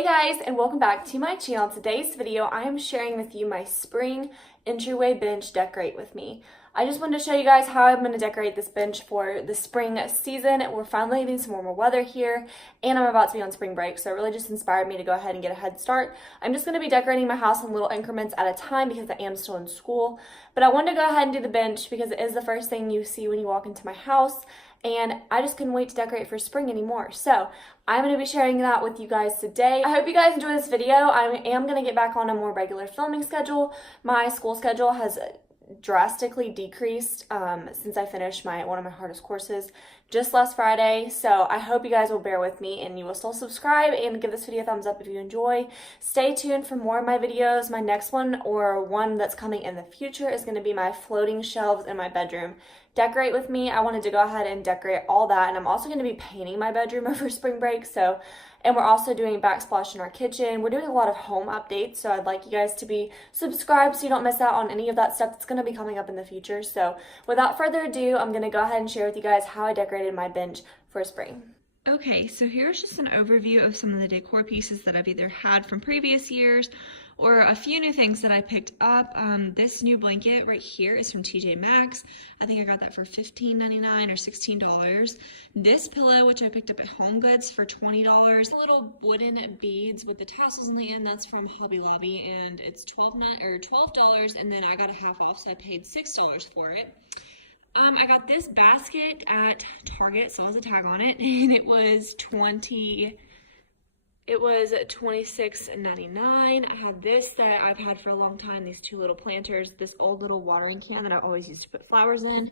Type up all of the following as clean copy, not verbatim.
Hey guys, and welcome back to my channel. Today's video, I am sharing with you my spring entryway bench decorate with me. I just wanted to show you guys how I'm going to decorate this bench for the spring season. We're finally getting some warmer weather here, and I'm about to be on spring break, so it really just inspired me to go ahead and get a head start. I'm just going to be decorating my house in little increments at a time because I am still in school, but I wanted to go ahead and do the bench because it is the first thing you see when you walk into my house, and I just couldn't wait to decorate for spring anymore. So I'm going to be sharing that with you guys today. I hope you guys enjoy this video. I am going to get back on a more regular filming schedule. My school schedule has drastically decreased since I finished one of my hardest courses just last Friday. So I hope you guys will bear with me and you will still subscribe and give this video a thumbs up if you enjoy. Stay tuned for more of my videos. My next one, or one that's coming in the future, is going to be my floating shelves in my bedroom. Decorate with me. I wanted to go ahead and decorate all that, and I'm also going to be painting my bedroom over spring break. And we're also doing backsplash in our kitchen. We're doing a lot of home updates, so I'd like you guys to be subscribed so you don't miss out on any of that stuff that's going to be coming up in the future. So without further ado, I'm going to go ahead and share with you guys how I decorated my bench for spring. Okay, so here's just an overview of some of the decor pieces that I've either had from previous years or a few new things that I picked up. This new blanket right here is from TJ Maxx. I think I got that for $15.99 or $16. This pillow, which I picked up at Home Goods for $20. Little wooden beads with the tassels on the end, that's from Hobby Lobby, and it's $12, and then I got a half off, so I paid $6 for it. I got this basket at Target, so it has a tag on it, and it was $26.99. I had this that I've had for a long time, these two little planters, this old little watering can that I always used to put flowers in,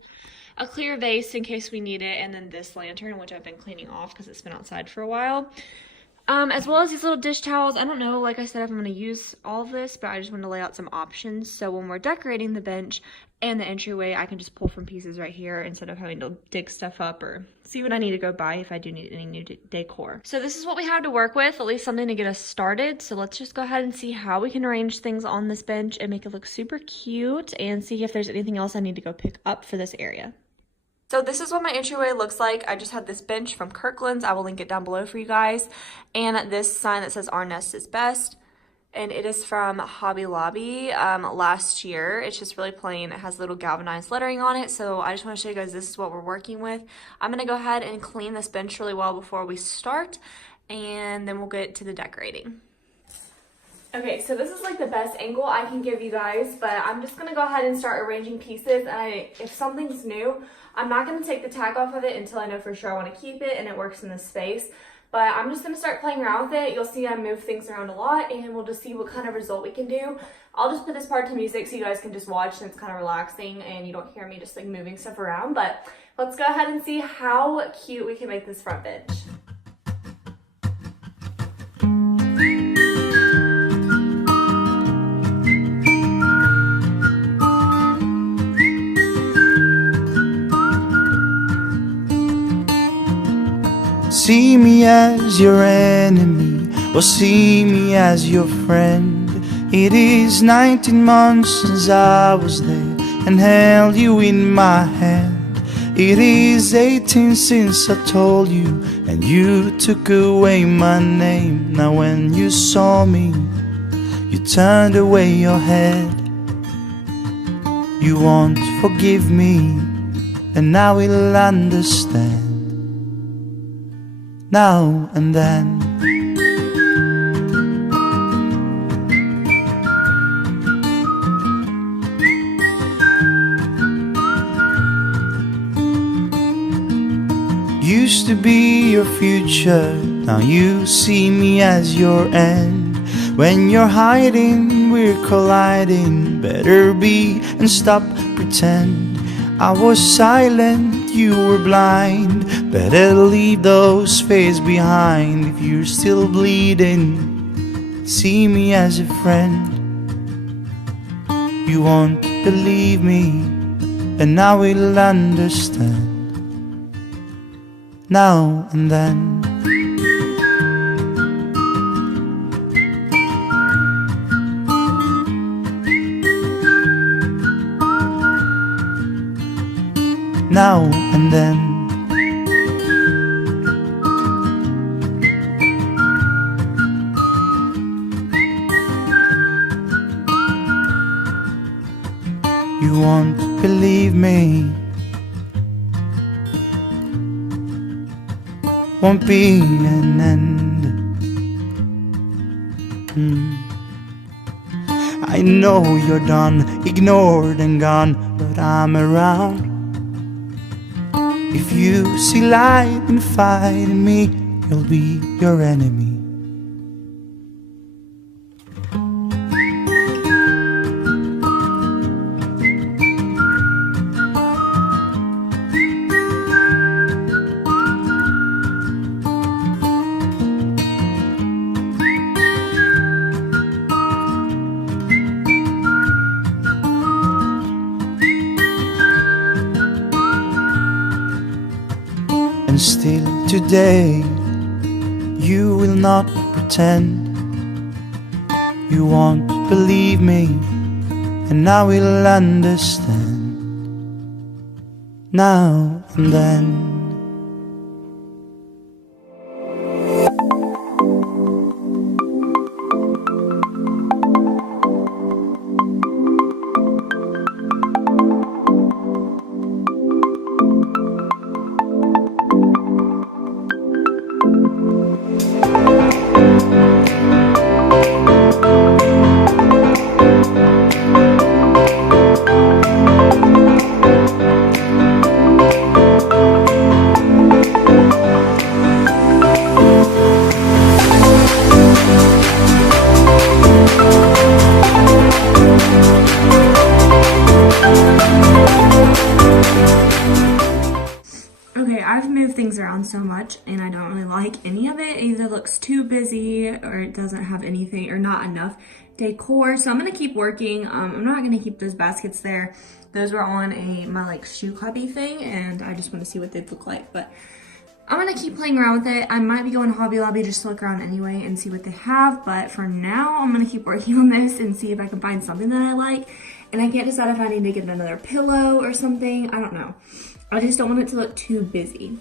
a clear vase in case we need it, and then this lantern, which I've been cleaning off because it's been outside for a while. As well as these little dish towels. I don't know, like I said, if I'm going to use all of this, but I just want to lay out some options. So when we're decorating the bench and the entryway, I can just pull from pieces right here instead of having to dig stuff up or see what I need to go buy if I do need any new decor. So this is what we have to work with, at least something to get us started. So let's just go ahead and see how we can arrange things on this bench and make it look super cute, and see if there's anything else I need to go pick up for this area. So this is what my entryway looks like. I just had this bench from Kirkland's. I will link it down below for you guys. And this sign that says "Our Nest is Best." And it is from Hobby Lobby last year. It's just really plain. It has little galvanized lettering on it. So I just want to show you guys this is what we're working with. I'm going to go ahead and clean this bench really well before we start. And then we'll get to the decorating. Okay, so this is like the best angle I can give you guys, but I'm just going to go ahead and start arranging pieces. And if something's new, I'm not going to take the tag off of it until I know for sure I want to keep it and it works in this space. But I'm just going to start playing around with it. You'll see I move things around a lot, and we'll just see what kind of result we can do. I'll just put this part to music so you guys can just watch, and it's kind of relaxing and you don't hear me just like moving stuff around. But let's go ahead and see how cute we can make this front bench. See me as your enemy, or see me as your friend. It is 19 months since I was there and held you in my hand. It is 18 since I told you, and you took away my name. Now when you saw me, you turned away your head. You won't forgive me, and I will understand. Now and then, used to be your future, now you see me as your end. When you're hiding, we're colliding. Better be and stop pretend. I was silent, you were blind. Better leave those fears behind. If you're still bleeding, see me as a friend. You won't believe me, and I will understand. Now and then. Now and then. You won't believe me. Won't be an end. I know you're done, ignored and gone, but I'm around. If you see light in fighting me, you'll be your enemy. And still today, you will not pretend. You won't believe me, and I will understand. Now and then. Okay, I've moved things around so much and I don't really like any of it. It either looks too busy or it doesn't have anything or not enough decor. So I'm gonna keep working. I'm not gonna keep those baskets there. Those were on my like shoe cubby thing and I just want to see what they'd look like. But I'm gonna keep playing around with it. I might be going to Hobby Lobby just to look around anyway and see what they have. But for now, I'm gonna keep working on this and see if I can find something that I like. And I can't decide if I need to get another pillow or something. I don't know. I just don't want it to look too busy.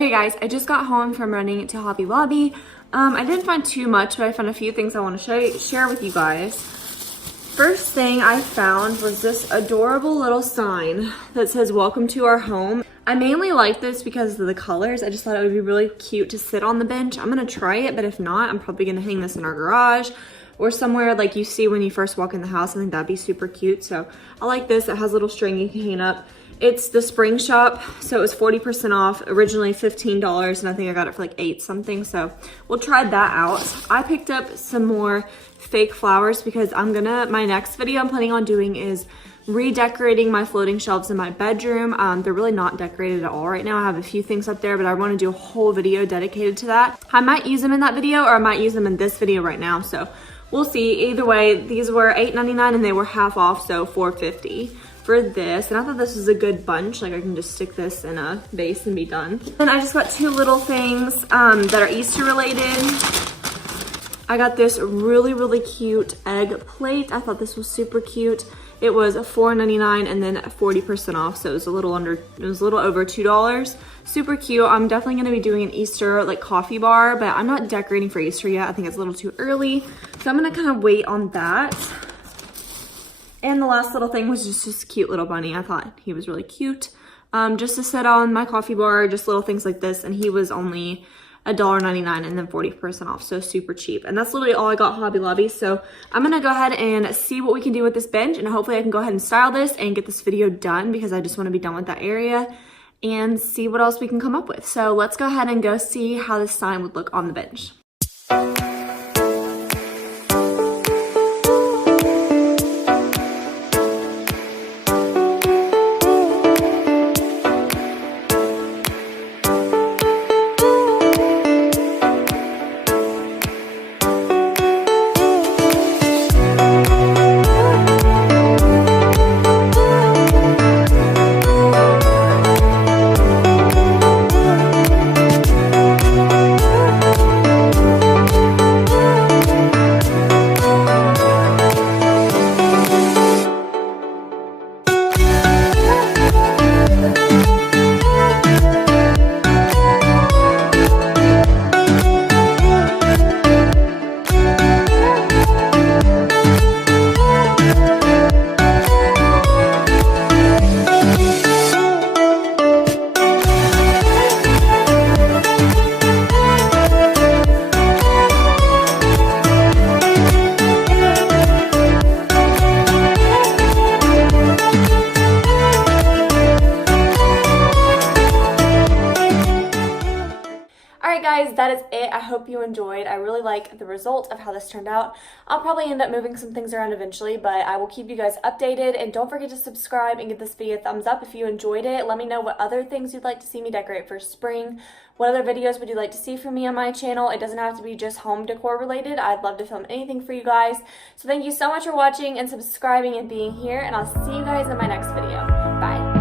Hey guys, I just got home from running to Hobby Lobby. I didn't find too much, but I found a few things I want to share with you guys. First thing I found was this adorable little sign that says welcome to our home. I mainly like this because of the colors. I just thought it would be really cute to sit on the bench. I'm gonna try it, but if not, I'm probably gonna hang this in our garage or somewhere like you see when you first walk in the house. I think that'd be super cute. So I like this. It has a little string you can hang up. It's the spring shop, so it was 40% off, originally $15, and I think I got it for like $8 something, so we'll try that out. I picked up some more fake flowers because my next video I'm planning on doing is redecorating my floating shelves in my bedroom. They're really not decorated at all right now. I have a few things up there, but I want to do a whole video dedicated to that. I might use them in that video, or I might use them in this video right now, so we'll see. Either way, these were $8.99 and they were half off, so $4.50. For this, and I thought this was a good bunch. Like I can just stick this in a vase and be done. Then I just got two little things that are Easter related. I got this really cute egg plate. I thought this was super cute. It was $4.99 and then 40% off, so it was a little over $2. Super cute. I'm definitely gonna be doing an Easter like coffee bar, but I'm not decorating for Easter yet. I think it's a little too early, so I'm gonna kind of wait on that. And the last little thing was just this cute little bunny. I thought he was really cute. Just to sit on my coffee bar, just little things like this. And he was only $1.99 and then 40% off, so super cheap. And that's literally all I got Hobby Lobby. So I'm gonna go ahead and see what we can do with this bench, and hopefully I can go ahead and style this and get this video done because I just wanna be done with that area and see what else we can come up with. So let's go ahead and go see how this sign would look on the bench. Alright guys, that is it. I hope you enjoyed. I really like the result of how this turned out. I'll probably end up moving some things around eventually, but I will keep you guys updated. And don't forget to subscribe and give this video a thumbs up if you enjoyed it. Let me know what other things you'd like to see me decorate for spring. What other videos would you like to see from me on my channel? It doesn't have to be just home decor related. I'd love to film anything for you guys. So thank you so much for watching and subscribing and being here, and I'll see you guys in my next video. Bye.